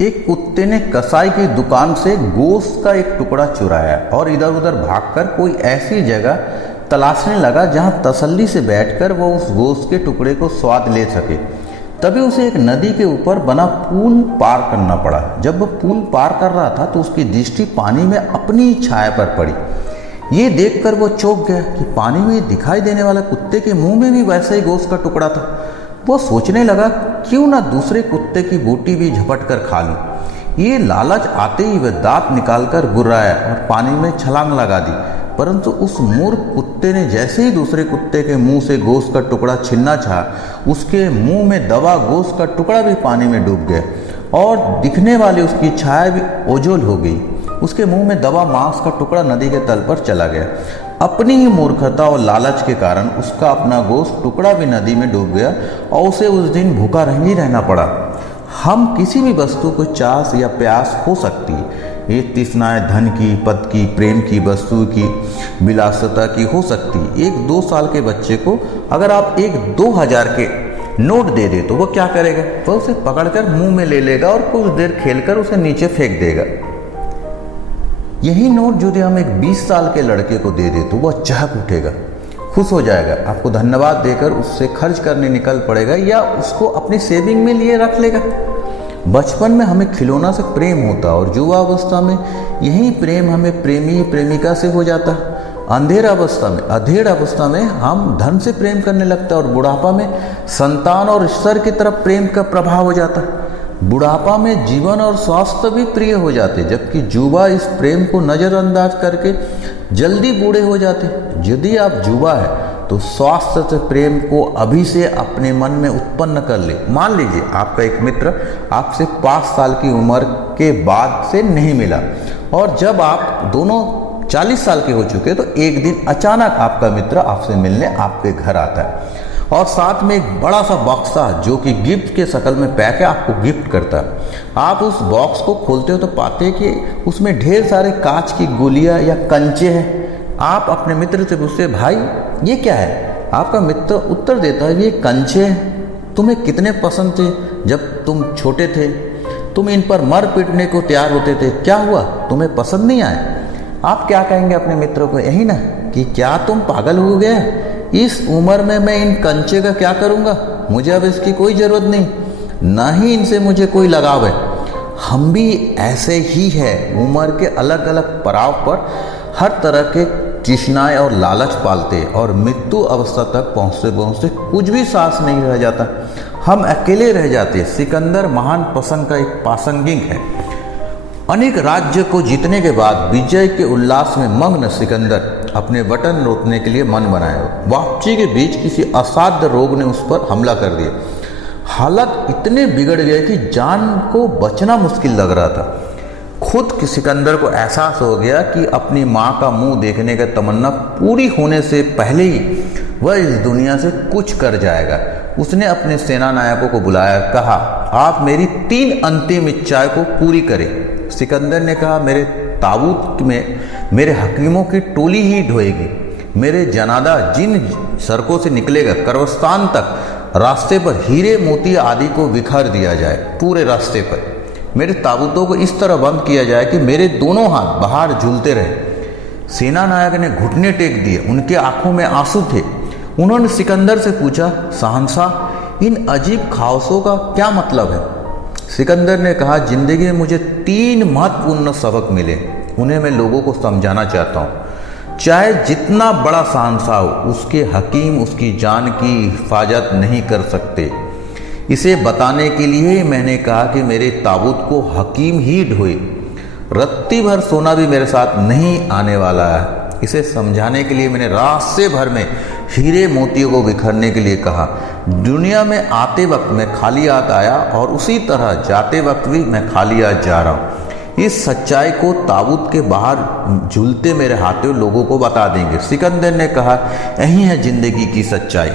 एक कुत्ते ने कसाई की दुकान से गोश्त का एक टुकड़ा चुराया और इधर उधर भागकर कोई ऐसी जगह तलाशने लगा जहां तसल्ली से बैठकर वो उस गोश्त के टुकड़े को स्वाद ले सके। तभी उसे एक नदी के ऊपर बना पुल पार करना पड़ा। जब वह पुल पार कर रहा था तो उसकी दृष्टि पानी में अपनी छाया पर पड़ी। ये देखकर वो चौंक गया कि पानी में दिखाई देने वाला कुत्ते के मुंह में भी वैसा ही गोश्त का टुकड़ा था। वो सोचने लगा, क्यों ना दूसरे कुत्ते की बोटी भी झपट कर खा लूं। ये लालच आते ही वह दांत निकालकर गुर्राया और पानी में छलांग लगा दी। परंतु उस मूर्ख कुत्ते ने जैसे ही दूसरे कुत्ते के मुंह से गोश्त का टुकड़ा छीनना चाहा, उसके मुंह में दबा गोश्त का टुकड़ा भी पानी में डूब गया और दिखने वाली उसकी छाया भी ओझल हो गई। उसके मुंह में दबा मांस का टुकड़ा नदी के तल पर चला गया। अपनी ही मूर्खता और लालच के कारण उसका अपना गोश्त टुकड़ा भी नदी में डूब गया और उसे उस दिन भूखा ही रहना पड़ा। हम किसी भी वस्तु को चाह या प्यास हो सकती है। ये तृष्णाएं धन की, पद की, प्रेम की, वस्तु की, विलासिता की हो सकती है। एक 2 साल के बच्चे को अगर आप एक 2000 के नोट दे दे तो वो क्या करेगा? वह उसे पकड़कर मुंह में ले लेगा और कुछ देर खेलकर उसे नीचे फेंक देगा। यही नोट यदि हम एक 20 साल के लड़के को दे दे तो वह चहक उठेगा, खुश हो जाएगा, आपको धन्यवाद देकर उससे खर्च करने निकल पड़ेगा या उसको अपनी सेविंग में लिए रख लेगा। बचपन में हमें खिलौना से प्रेम होता और युवा अवस्था में यही प्रेम हमें प्रेमी प्रेमिका से हो जाता। अधेड़ अवस्था में हम धन से प्रेम करने लगता और बुढ़ापा में संतान और ईश्वर की तरफ प्रेम का प्रभाव हो जाता। बुढ़ापा में जीवन और स्वास्थ्य भी प्रिय हो जाते, जबकि युवा इस प्रेम को नज़रअंदाज करके जल्दी बूढ़े हो जाते। यदि आप युवा है तो स्वास्थ्य से प्रेम को अभी से अपने मन में उत्पन्न कर ले। मान लीजिए आपका एक मित्र आपसे 5 साल की उम्र के बाद से नहीं मिला और जब आप दोनों 40 साल के हो चुके तो एक दिन अचानक आपका मित्र आपसे मिलने आपके घर आता है और साथ में एक बड़ा सा बक्सा जो कि गिफ्ट के शक्ल में पैक है आपको गिफ्ट करता है। आप उस बॉक्स को खोलते हो तो पाते हैं कि उसमें ढेर सारे कांच की गोलियां या कंचे हैं। आप अपने मित्र से पूछते, भाई ये क्या है? आपका मित्र उत्तर देता है, ये कंचे हैं, तुम्हें कितने पसंद थे जब तुम छोटे थे, तुम इन पर मर पिटने को तैयार होते थे, क्या हुआ तुम्हें पसंद नहीं आए? आप क्या कहेंगे अपने मित्रों को? यही ना कि क्या तुम पागल हो गए, इस उम्र में मैं इन कंचे का क्या करूँगा, मुझे अब इसकी कोई ज़रूरत नहीं, ना ही इनसे मुझे कोई लगाव है। हम भी ऐसे ही है, उम्र के अलग अलग पड़ाव पर हर तरह के तृष्णाएं और लालच पालते और मृत्यु अवस्था तक पहुँचते पहुँचते कुछ भी सांस नहीं रह जाता, हम अकेले रह जाते। सिकंदर महान प्रसंग का एक प्रासंगिक है। अनेक राज्य को जीतने के बाद विजय के उल्लास में मग्न सिकंदर अपने वतन लौटने के लिए मन बनाया। वापसी के बीच किसी असाध्य रोग ने उस पर हमला कर दिया। हालत इतने बिगड़ गए कि जान को बचना मुश्किल लग रहा था। खुद सिकंदर को एहसास हो गया कि अपनी माँ का मुंह देखने का तमन्ना पूरी होने से पहले ही वह इस दुनिया से कुछ कर जाएगा। उसने अपने सेना नायकों को बुलाया, कहा, आप मेरी 3 अंतिम इच्छाएं को पूरी करें। सिकंदर ने कहा, मेरे ताबूत में मेरे हकीमों की टोली ही ढोएगी, मेरे जनादा जिन सड़कों से निकलेगा कब्रिस्तान तक रास्ते पर हीरे मोती आदि को बिखर दिया जाए। पूरे रास्ते पर मेरे ताबूतों को इस तरह बंद किया जाए कि मेरे दोनों हाथ बाहर झूलते रहे। सेना नायक ने घुटने टेक दिए, उनके आंखों में आंसू थे। उन्होंने सिकंदर से पूछा, शहंशाह इन अजीब ख्वाहिशों का क्या मतलब है? सिकंदर ने कहा, जिंदगी में मुझे 3 महत्वपूर्ण सबक मिले, उन्हें मैं लोगों को समझाना चाहता हूँ। चाहे जितना बड़ा शहंशाह हो, उसके हकीम उसकी जान की हिफाजत नहीं कर सकते। इसे बताने के लिए मैंने कहा कि मेरे ताबूत को हकीम ही ढोए। रत्ती भर सोना भी मेरे साथ नहीं आने वाला है। इसे समझाने के लिए मैंने रास्ते भर में हीरे मोतियों को बिखरने के लिए कहा। दुनिया में आते वक्त मैं खाली हाथ आया और उसी तरह जाते वक्त भी मैं खाली हाथ जा रहा हूँ। इस सच्चाई को ताबूत के बाहर झूलते मेरे हाथों लोगों को बता देंगे। सिकंदर ने कहा, यही है जिंदगी की सच्चाई।